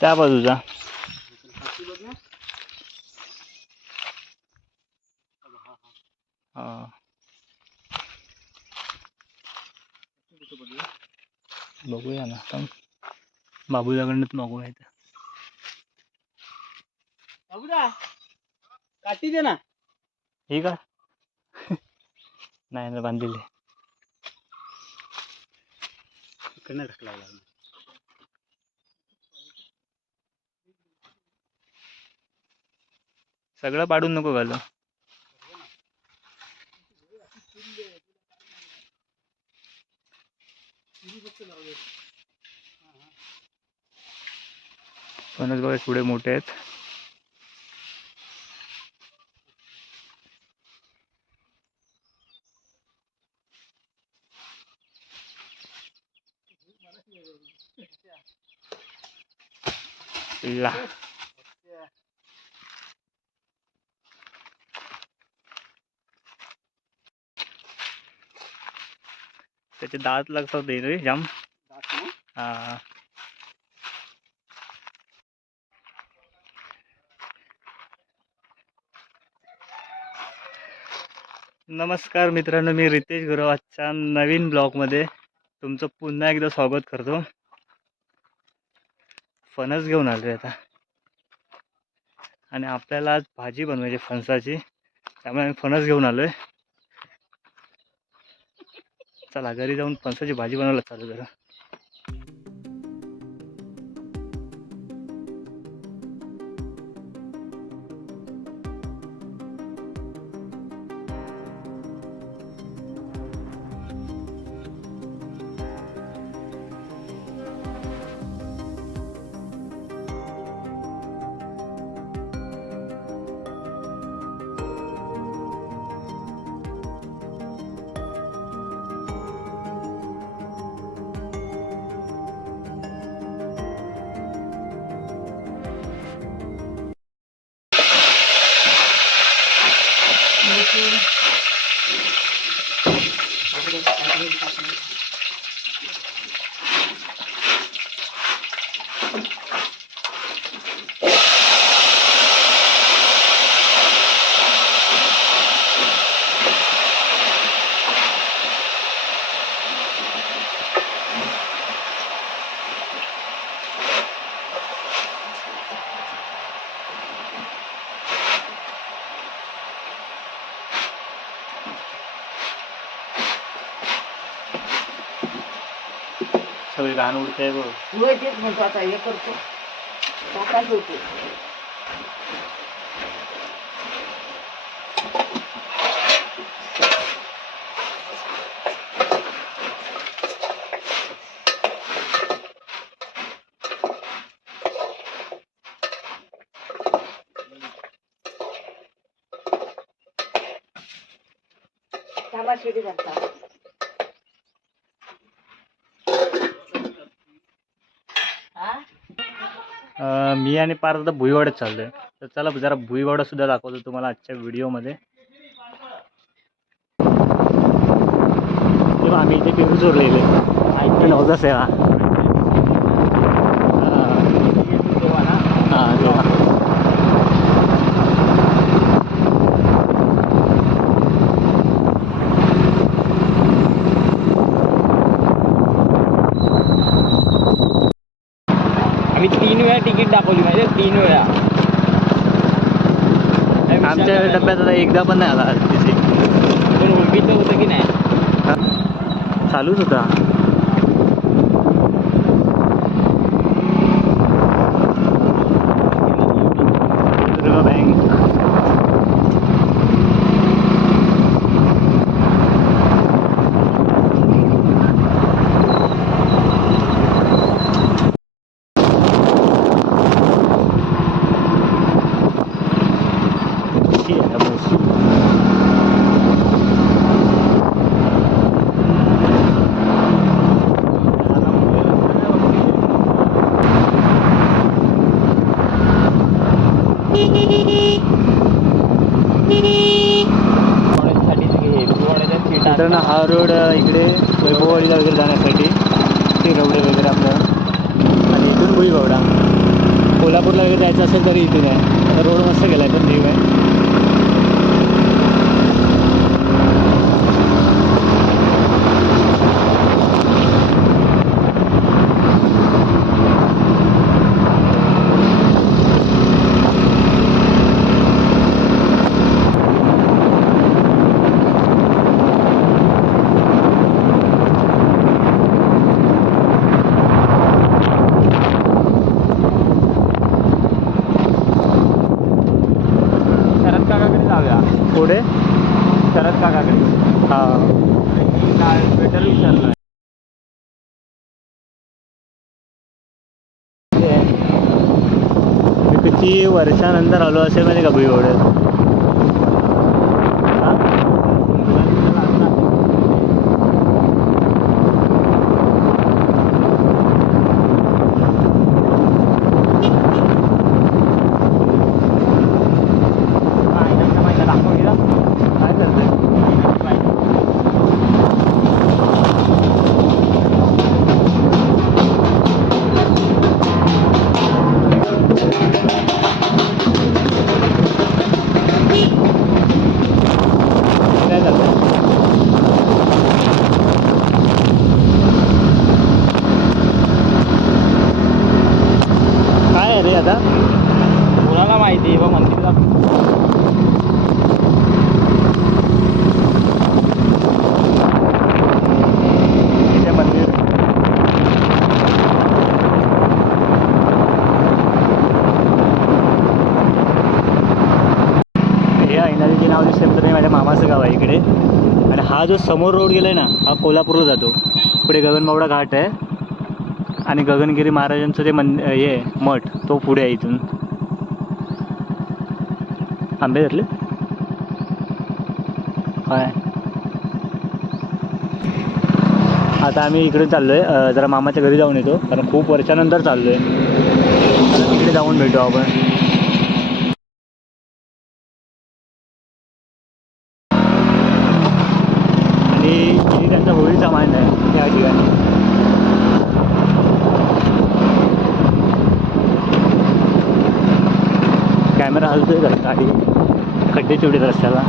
त्या बाजूचा. हा. बघूया ना आता बाबूजाकडनंच मागूया इथं. बाबूदा काठी दे ना. हे का नाही ना बांधलेले. इकडनं लागलं सगळं पाडून नको घालू. फणस बघा पुढे मोठे आहेत. त्याचे दात लागतात रे जाम? हा. नमस्कार मित्रांनो मी रितेश गुरव आजच्या नवीन ब्लॉगमध्ये तुमचं पुन्हा एकदा स्वागत करतो. फणस घेऊन आलो आता. आणि आपल्याला आज भाजी बनवायची फणसाची त्यामुळे आम्ही फणस घेऊन आलोय. चला घरी जाऊन फणसाची भाजी बनवायला चालू करा. सगळी घाण उडते बघ होय तेच म्हणतो आता हे करतो टाकायला होतो थांबा शिडी घालता हा अं, मी आणि पार आता भुईवाड्यात चाललोय. तर चला जरा भुईवाडासुद्धा दाखवतो तुम्हाला आजच्या व्हिडिओमध्ये. तेव्हा आम्ही इथे पेरू चोरलेले ऐकलं नव्हतं सेवा हां तेव्हा आम्ही तीन वेळा तिकीट दाखवली माहिती तीन वेळा. आमच्या डब्यात आता एकदा पण नाही आला. तिथे पण ओळखीचं होतं की नाही? चालूच होता रिझर्व्ह बँक किती आहे मोठी? मित्रांनो हा रोड अ, इकडे वैभववाडीला वगैरे जाण्यासाठी ते रवडे वगैरे आपलं. आणि इथून भुईगवडा कोल्हापूरला वगैरे जायचं असेल तरी इथून आहे. रोड मस्त गेला आहे पण न्यू आहे. किती वर्षानंतर आलो असेल म्हणजे का एवढं. आता कोणाला माहिती आहे? बा मंदिर इथे मंदिर. हे ऐनालीचे नाव दिसते तर हे माझ्या मामाचं गाव आहे इकडे. आणि हा जो समोर रोड गेला आहे ना हा कोल्हापूरला जातो. पुढे गगनबावडा घाट आहे. आणि गगनगिरी महाराजांचं ते मन हे मठ तो पुढे आहे इथून. आंबे धरले? काय आता आम्ही इकडे चाललोय. आहे जरा मामाच्या घरी जाऊन येतो. कारण खूप वर्षानंतर चाललोय. आहे तिकडे जाऊन भेटू आपण आणि इथे त्यांचा होळीचा मान आहे त्या ठिकाणी कॅमेरा हलतोय जरा गाडी चिवडीत रस्त्याला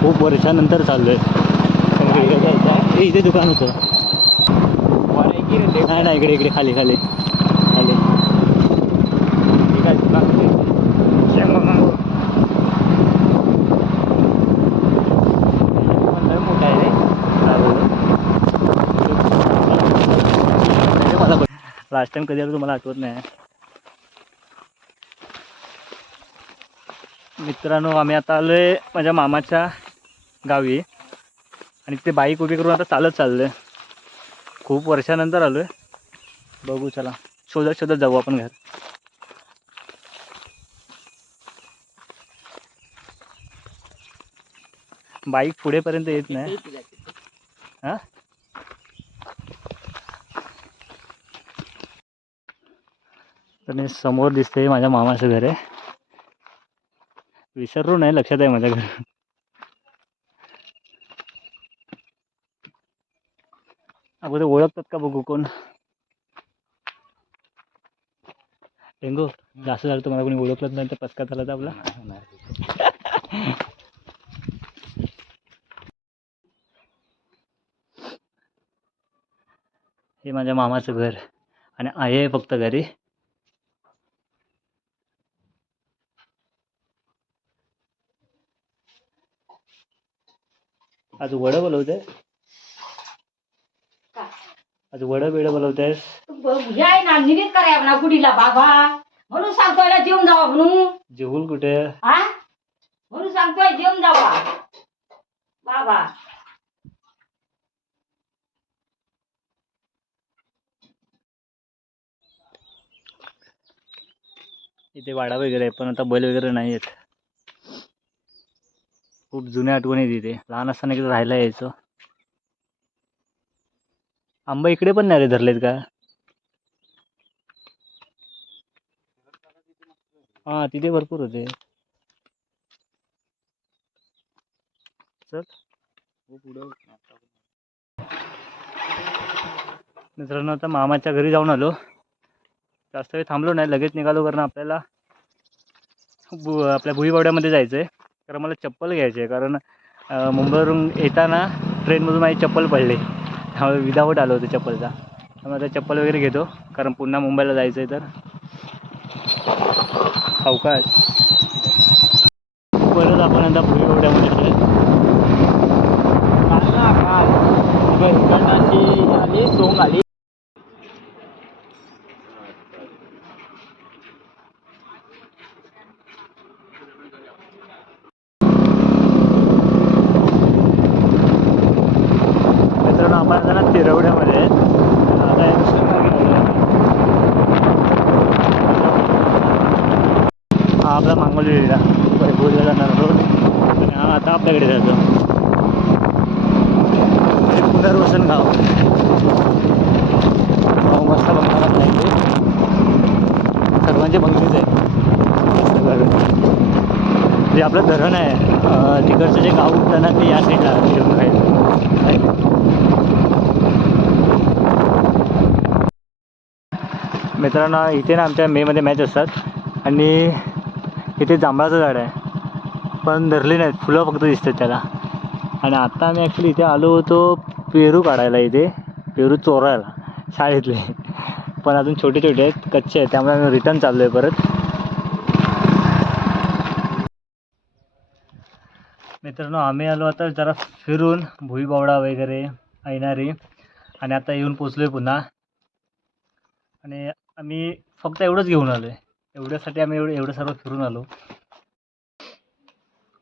खूप वर्षानंतर चाललोय. इकडे आहे इथे दुकान होतं? नाही नाही इकडे इकडे खाली खाली ठीक आहे तुला लय मोठा आहे रे काय बोलू? नाही, मला लास्ट टाइम कधी आलो तुम्हाला आठवत नाही. मित्रांनो आम्ही आता आलोय माझ्या मामाच्या गावी. आणि ते बाईक उभी करून आता चालत चाललोय. खूप वर्षानंतर आलोय. बघू चला. शोधत शोधत जाऊ आपण घर बाईक पुढेपर्यंत येत नाही. हा? आणि समोर दिसतंय माझ्या मामाचं घर आहे. विसरलो नाही लक्षात आहे माझ्या घर अगोदर ओळखतात का बघू कोण? डेंगू जास्त झालं तुम्हाला कोणी ओळखलंच नाही तर पचका झाला तर आपला. हे माझ्या मामाचं घर. आणि आई आहे फक्त घरी. आज वडं बोलवते आज वडं बिडं बोलवतेस आहे ना निवेद करायला ना गुढीला बाबा. म्हणून सांगतोय जेवून जावा म्हणून. जेवूल कुठे? हा म्हणून सांगतोय जेवून जावा. बाबा. इथे वाडा वगैरे आहे पण आता बैल वगैरे नाही आहेत. खूप जुन्या आठवणी तिथे. लहान असताना इकडे राहायला यायचो. आंबा इकडे पण नाही रे धरलेत का? हा तिथे भरपूर होते. चल. मित्रांनो आता मामाच्या घरी जाऊन आलो. जास्त वेळ थांबलो नाही लगेच निघालो कारण आपल्याला आपल्या भुईबावड्यामध्ये जायचं आहे कारण मला चप्पल घ्यायची आहे कारण मुंबईवरून येताना ट्रेनमधून माझी चप्पल पडली. त्यामुळे विदाऊट आलो होतो चप्पलचा. त्यामुळे आता चप्पल वगैरे घेतो कारण पुन्हा मुंबईला जायचं आहे तर. अवकाश. परत आपण आता भुईबावड्यामध्ये आलो काल काल सोंग आली मित्रांनो आपण आता ना तिरवड्यामध्ये आहे. आता एक हा आपला मांगोलीला बोलला जाणार रोड आणि हा आता आपल्याकडे जातो पुनर्वसन गाव. मस्त बघणार नाही सर्वांचे बंगलेच आहेत. जे आपलं धरण आहे तिकडचं जे गाव उठतं ना ते या साईडला घेऊन आहे. मित्रांनो इथे ना आमच्या मेमध्ये मॅच असतात. आणि इथे जांभळाचं झाड आहे. पण धरले नाहीत. फुलं फक्त दिसतात त्याला. आणि आत्ता आम्ही ॲक्च्युली इथे आलो होतो पेरू काढायला इथे. पेरू चोरायला. शाळेतले. पण अजून छोटे छोटे आहेत. कच्चे आहेत. त्यामुळे आम्ही रिटर्न चाललो आहे परत. मित्रांनो आम्ही आलो आता जरा फिरून भुईबावडा वगैरे ऐनारी. आणि आता येऊन पोचलो आहे पुन्हा. आणि आम्ही फक्त एवढंच घेऊन आलो आहे एवढ्यासाठी आम्ही एवढं एवढं सर्व फिरून आलो.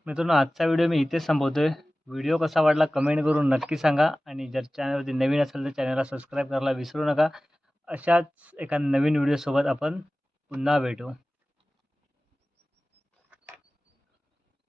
मित्रांनो आजचा व्हिडिओ मी इथेच संपवतो आहे व्हिडिओ कसा वाटला कमेंट करून नक्की सांगा आणि जर चॅनलवरती नवीन असेल तर चॅनलला सबस्क्राईब करायला विसरू नका. अशाच एका नवीन व्हिडिओसोबत आपण पुन्हा भेटू.